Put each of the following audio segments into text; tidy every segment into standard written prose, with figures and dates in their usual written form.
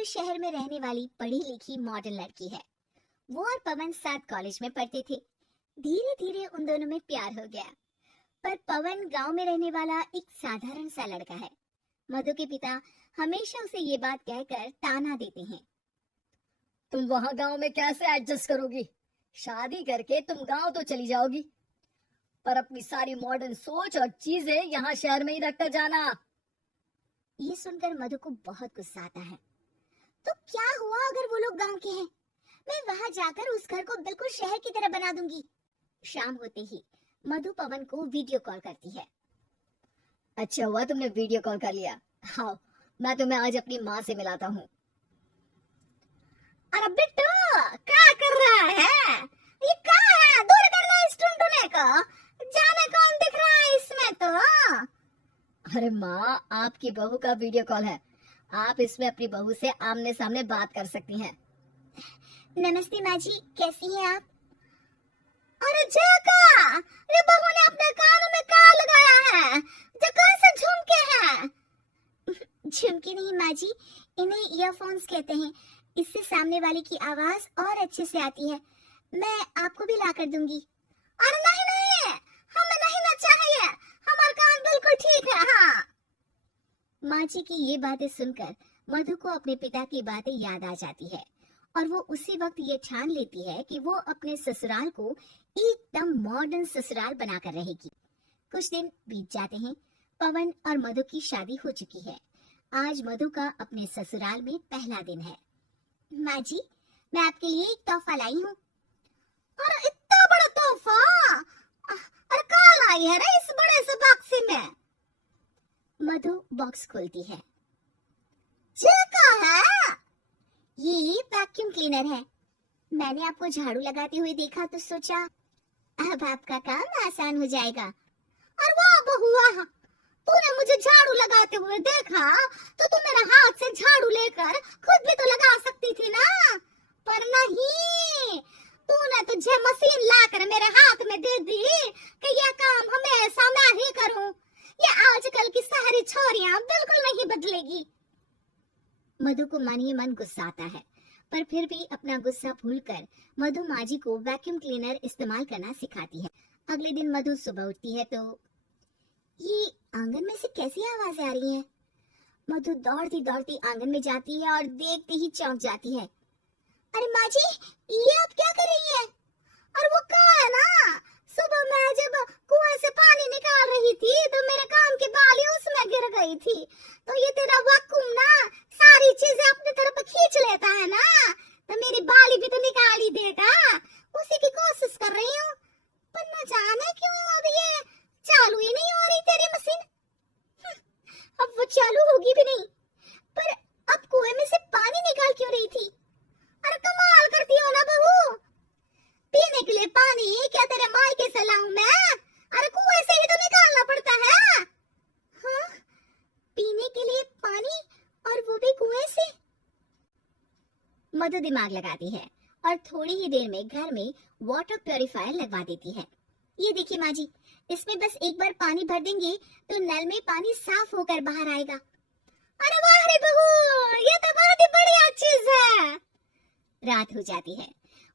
मधु शहर में रहने वाली पढ़ी लिखी मॉडर्न लड़की है। वो और पवन साथ कॉलेज में पढ़ते थे। धीरे धीरे उन दोनों में प्यार हो गया। पर पवन गांव में रहने वाला एक साधारण सा लड़का है। मधु के पिता हमेशा उसे ये बात कहकर ताना देते हैं, तुम वहां गांव में कैसे एडजस्ट करोगी? शादी करके तुम गांव तो चली जाओगी, पर अपनी सारी मॉडर्न सोच और चीजें यहाँ शहर में ही रखकर जाना। ये सुनकर मधु को बहुत गुस्सा आता है। तो क्या हुआ अगर वो लोग गांव के हैं? मैं वहां जाकर उस घर को बिल्कुल शहर की तरह बना दूंगी। शाम होते ही मधु पवन को वीडियो कॉल करती है। अच्छा हुआ तुमने वीडियो कॉल कर लिया। हाँ, मैं तुम्हें आज अपनी माँ से मिलाता हूँ। अरे बिट्टू, क्या कर रहा है? ये क्या है? दूर करना इस टुनटुने को। जाने कौन दिख रहा है इसमें तो? अरे माँ, आपकी बहू का वीडियो कॉल है। आप इसमें अपनी बहू से आमने सामने बात कर सकती हैं। नमस्ते माँ जी, कैसी हैं आप? अरे जका, ये बहू ने अपने कानों में क्या लगाया है? जो कौन से झुमके हैं? झुमके नहीं माँ जी, इन्हें ईयरफोन्स कहते हैं। इससे सामने वाले की आवाज और अच्छे से आती है। मैं आपको भी ला कर दूंगी। अरे नहीं नहीं, हमें नहीं ना चाहिए, हमारा कान बिल्कुल ठीक है। हाँ। माँ जी की ये बातें सुनकर मधु को अपने पिता की बातें याद आ जाती है और वो उसी वक्त ये ठान लेती है कि वो अपने ससुराल को एकदम मॉडर्न ससुराल बनाकर रहेगी। कुछ दिन बीत जाते हैं। पवन और मधु की शादी हो चुकी है। आज मधु का अपने ससुराल में पहला दिन है। माँ जी, मैं आपके लिए एक तोहफा लाई हूँ। अरे इतना बड़ा तोहफा! अरे कहाँ लाई है रे इस बड़े से बॉक्स में? मधु बॉक्स खोलती है। ये क्या है? ये वैक्यूम क्लीनर है। मैंने आपको झाड़ू लगाते हुए देखा तो सोचा अब आपका काम आसान हो जाएगा। और वाह बहुआ, तूने मुझे झाड़ू लगाते हुए देखा तो तू मेरे हाथ से झाड़ू लेकर खुद भी तो लगा सकती थी ना। पर नहीं, तूने तुझे मशीन लाकर मेरे हाथ में दे दी कि यह काम हमेशा मैं ही करूं। ये आजकल की सारी छोरियां बिल्कुल नहीं बदलेगी। मधु को मानिए मन गुस्सा आता है, पर फिर भी अपना गुस्सा भूलकर मधु माँ जी को वैक्यूम क्लीनर इस्तेमाल करना सिखाती है। अगले दिन मधु सुबह उठती है तो ये आंगन में से कैसी आवाजें आ रही हैं? मधु दौड़ती दौड़ती आंगन में जाती है और देखते ही चौंक जाती है। अरे माँ जी, ये आप क्या कर रही हैं? और वो कहाँ है ना? सुबह मैं जब कुएं से पानी निकाल रही थी तो मेरे कान की बाली उसमें गिर गई थी। तो ये तेरा वैक्यूम ना सारी चीजें अपनी तरफ खींच लेता है ना, तो मेरी बाली भी तो निकाल ही देगा। उसी की कोशिश कर रही हूँ, पर न जाने क्यों अब ये चालू ही नहीं हो रही तेरी मशीन। अब वो चालू होगी भी नहीं, पर अब कुएं में से पानी निकाल क्यों रही थी? अरे कमाल करती हो ना बहू। पीने के लिए पानी क्या तेरे मायके से लाऊं मैं? अरे कुएं से ही तो निकालना पड़ता है। हाँ, पीने के लिए पानी और वो भी कुएं से। मधु दिमाग लगाती है और थोड़ी ही देर में घर में वाटर प्यूरिफायर लगवा देती है। ये देखिए माँ जी, इसमें बस एक बार पानी भर देंगे तो नल में पानी साफ होकर बाहर आएगा। अरे वाह रे बहू, ये तो बहुत ही बढ़िया चीज है। रात हो जाती है।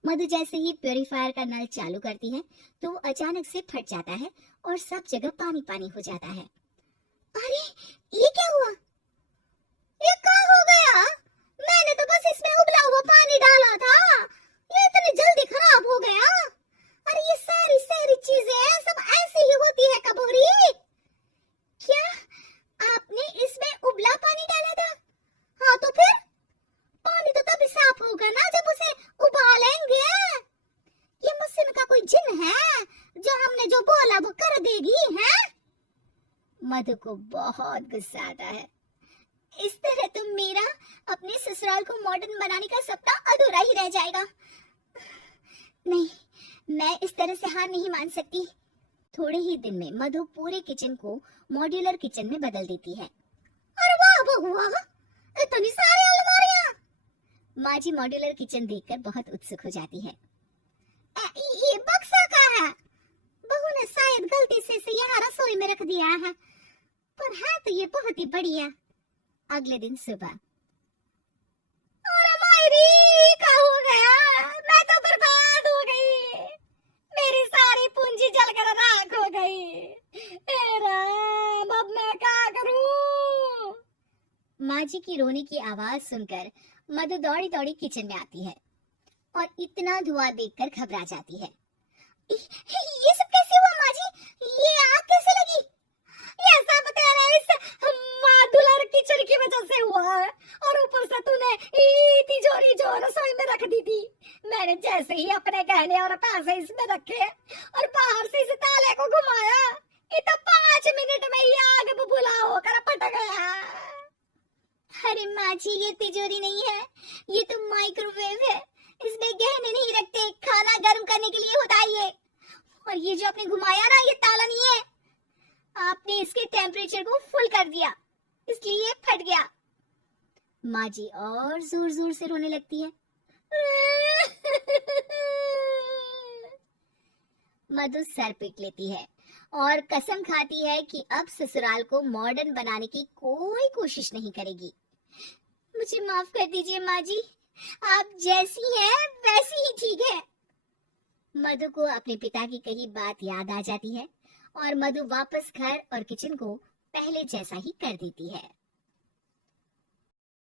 मधु जैसे ही प्यूरिफायर का नल चालू करती है तो अचानक से फट जाता है और सब जगह पानी पानी हो जाता है। अरे ये क्या हुआ? ये क्या हो गया? मैंने तो बस इसमें उबला हुआ पानी डाला था, ये इतनी जल्दी खराब हो गया। अरे ये सारी सारी चीजें सब ऐसे ही होती है कबूरी। क्या आपने इसमें उबला पानी डाला था? हाँ तो फिर पानी तो तभी साफ होगा ना जब उसे उबालेंगे। ये मशीन का कोई जिन है जो हमने जो बोला वो कर देगी है? मधु को बहुत गुस्सा आता है। इस तरह तो मेरा अपने ससुराल को मॉडर्न बनाने का सपना अधूरा ही रह जाएगा। नहीं, मैं इस तरह से हार नहीं मान सकती। थोड़े ही दिन में मधु पूरे किचन को मॉड्यूलर किचन में बदल देती है। अरे वाह बहुआ, इतनी सारी अलमारियां। माँ जी मॉड्यूलर किचन देखकर बहुत उत्सुक हो जाती है। ये बक्सा का है? बहू ने शायद गलती से इसे यहाँ रसोई में रख दिया है, पर है तो ये बहुत ही बढ़िया। अगले दिन सुबह माँ जी की रोने की आवाज सुनकर मधु दौड़ी दौड़ी किचन में आती है और इतना धुआं देखकर घबरा जाती है। ये सब कैसे हुआ माँ जी? ये आग कैसे लगी? ये सब तेरे इस मादुलर किचन की वजह से हुआ है, और ऊपर से तूने तिजोरी जो रसोई में रख दी थी, मैंने जैसे ही अपने गहने और पैसे इसमें रखे और बाहर से इस ताले को घुमाया, ये तो 5 मिनट में ही आग बुबुला होकर फट गया। अरे माँ जी, ये तिजोरी नहीं है, ये तो माइक्रोवेव है। इसमें गहने नहीं रखते, खाना गर्म करने के लिए होता है ये। और ये जो आपने घुमाया ना, ये ताला नहीं है, आपने इसके टेम्परेचर को फुल कर दिया, इसलिए ये फट गया। माँ जी और जोर जोर से रोने लगती है। मधु सर पीट लेती है और कसम खाती है कि अब ससुराल को मॉडर्न बनाने की कोई कोशिश नहीं करेगी। मुझे माफ कर दीजिए माँ जी, आप जैसी हैं वैसी ही ठीक है। मधु को अपने पिता की कही बात याद आ जाती है और मधु वापस घर और किचन को पहले जैसा ही कर देती है।